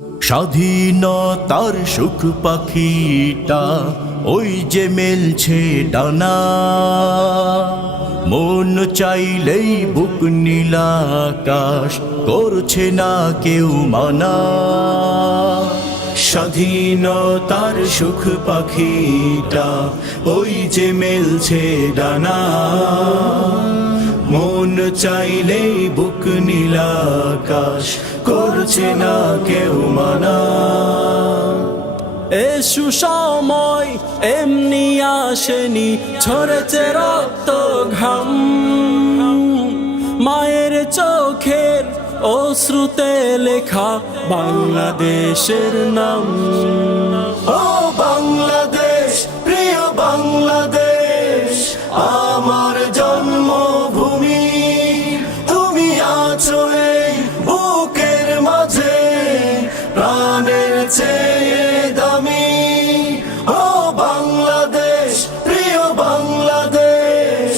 স্বাধীনতার সুখ পাখিটা ওই যে মেলছে ডানা, মন চাইলেই বুক নীলাকাশ করছে না কেউ মানা। স্বাধীনতার সুখ পাখিটা ওই যে মেলছে ডানা, মন চাইলেই বুক নীলাকাশ করছে না কেউ মানা। এ সুসময় এমনি আসেনি, ঝরেছে রক্ত ঘাম, মায়ের চোখের অশ্রুতে লেখা বাংলাদেশের নাম। ও বাংলাদেশ, প্রিয় বাংলাদেশ, আমার জন্মভূমি, তুমি আছো এই বুকের মাঝে প্রাণের চেয়ে দামি। ও বাংলাদেশ, প্রিয় বাংলাদেশ,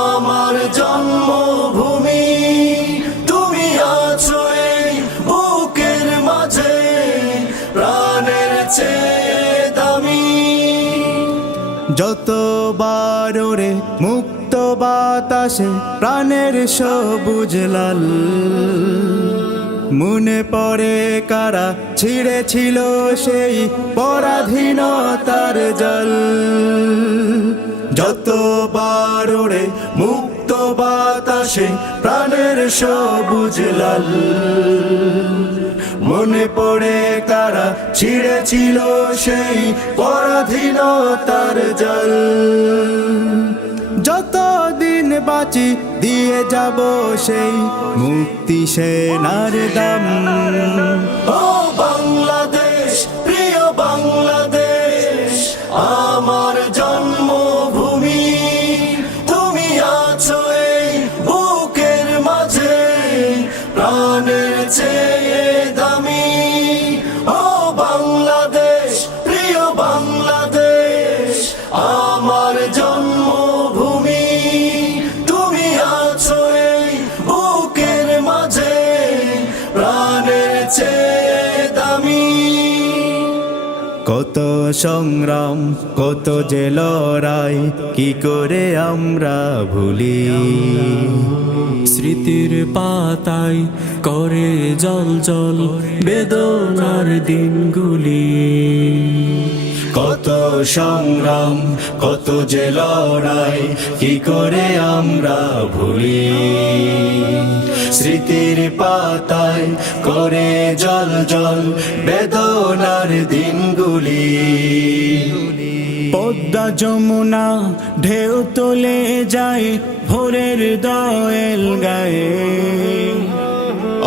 আমার জন্মভূমি, তুমি আছো এই বুকের মাঝে প্রাণের চেয়ে দামি। যতবার ওরে মুক্ত বাতাসে প্রাণের সবুজ লাল, মনে পড়ে কারা ছিঁড়েছিল সেই পরাধীনতার জল। যতবার ওরে মুক্ত বাতাসে প্রাণের সবুজ লাল, মনে পড়ে কারা ছিঁড়েছিল সেই পরাধীনতার জল। যতদিন বাঁচি দিয়ে যাব সেই মুক্তি সেনার দাম। ও বাংলাদেশ, প্রিয় বাংলাদেশ, আমার জন্মভূমি, তুমি আছো এই বুকের মাঝে প্রাণের চেয়ে দামি। ও বাংলাদেশ, প্রিয় বাংলাদেশ, আমার জন্মভূমি, তুমি আছো এই বুকের মাঝে প্রাণের চেয়ে দামি। কত সংগ্রাম, কত যে লড়াই, কি করে আমরা ভুলি। স্মৃতির পাতায় করে জল জল বেদনার দিনগুলি। কত সংগ্রাম, কত যে লড়াই, কি করে আমরা ভুলি। স্মৃতির পাতায় করে জল জল বেদনার দিনগুলি। পদ্মা যমুনা ঢেউ তোলে যায় ভোরের দোয়েল গায়ে,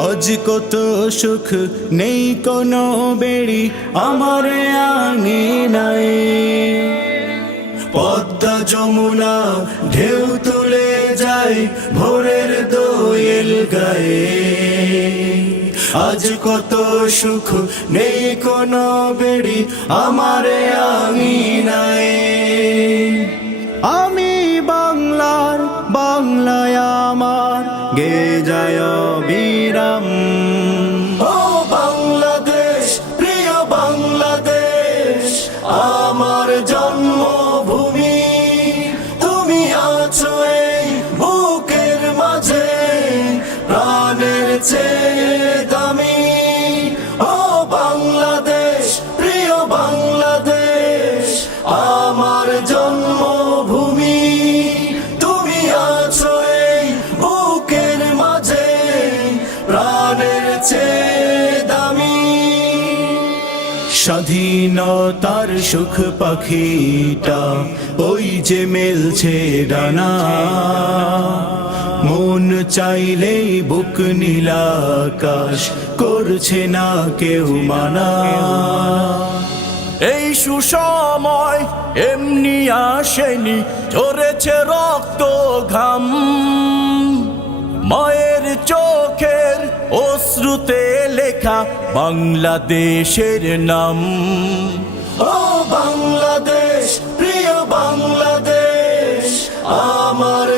আজ কত সুখ নেই কোনো বেড়ি আমার আঙিনায়। পদ্মা যমুনা ঢেউ তুলে যায় ভোরের দোয়েল গায়ে, আজ কত সুখ নেই কোনো বেড়ি আমার আঙিনায়। আমি বাংলার, বাংলায় আমার গে যায় বিরাম। ও বাংলাদেশ, প্রিয় বাংলাদেশ, আমার জন্মভূমি, তুমি আছো এই বুকের মাঝে প্রাণের চেয়ে দামি। ও বাংলাদেশ, প্রিয় বাংলাদেশ, আমার জন্মভূমি, তুমি আছো এই বুকের মাঝে প্রাণের চেয়ে দামি। স্বাধীনতার সুখ পাখিটা ওই যে মেলছে ডানা, মন চাইলেই বুক নীলাকাশ করছে না কেউ মানা। এই সুসময় এমনি আসেনি, ঝরেছে রক্ত ঘাম, মায়ের চোখের অশ্রুতে লেখা বাংলাদেশের নাম। ও বাংলাদেশ, প্রিয় বাংলাদেশ, আমার